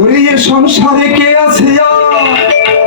ওরে যে সংসারে কে আছে আর?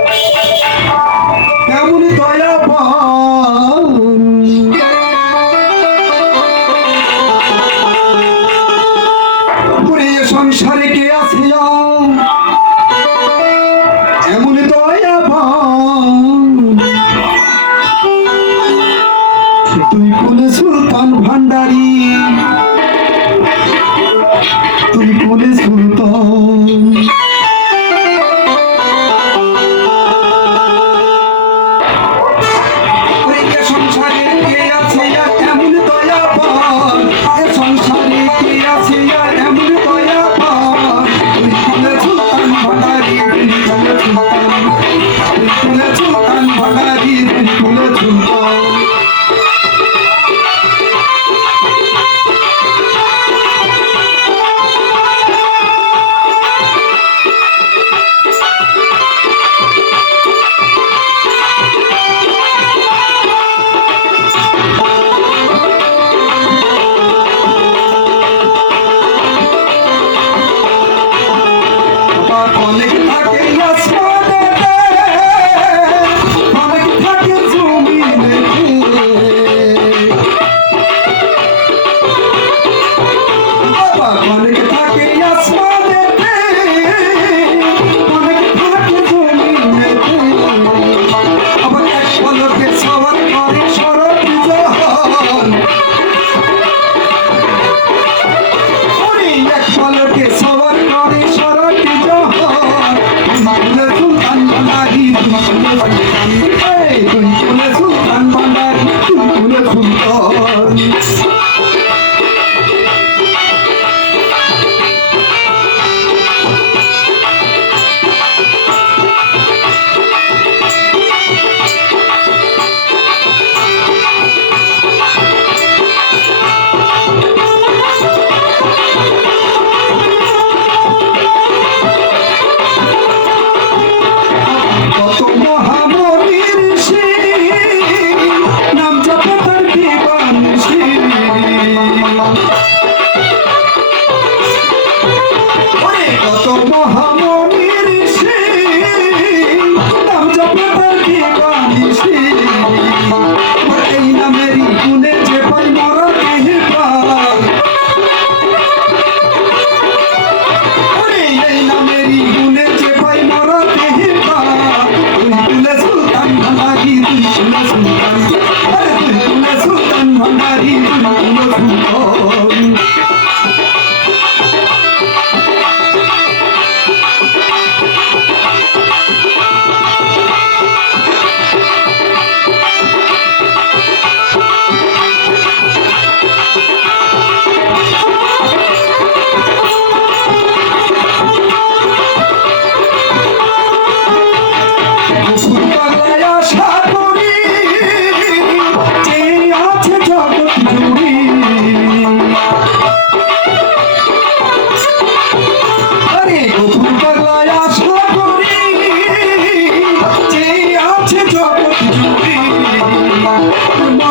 I'm Thank.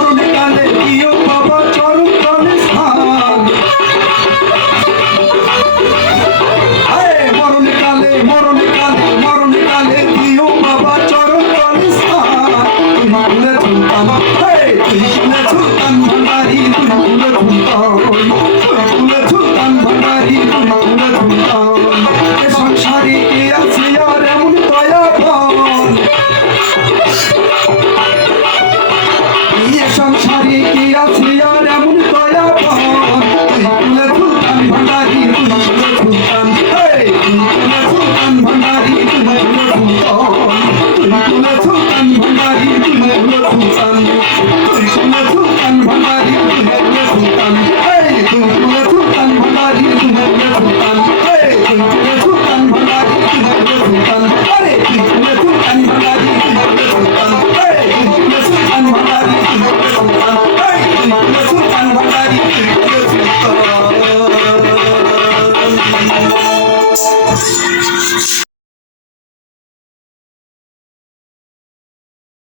Donde cante el Thank you.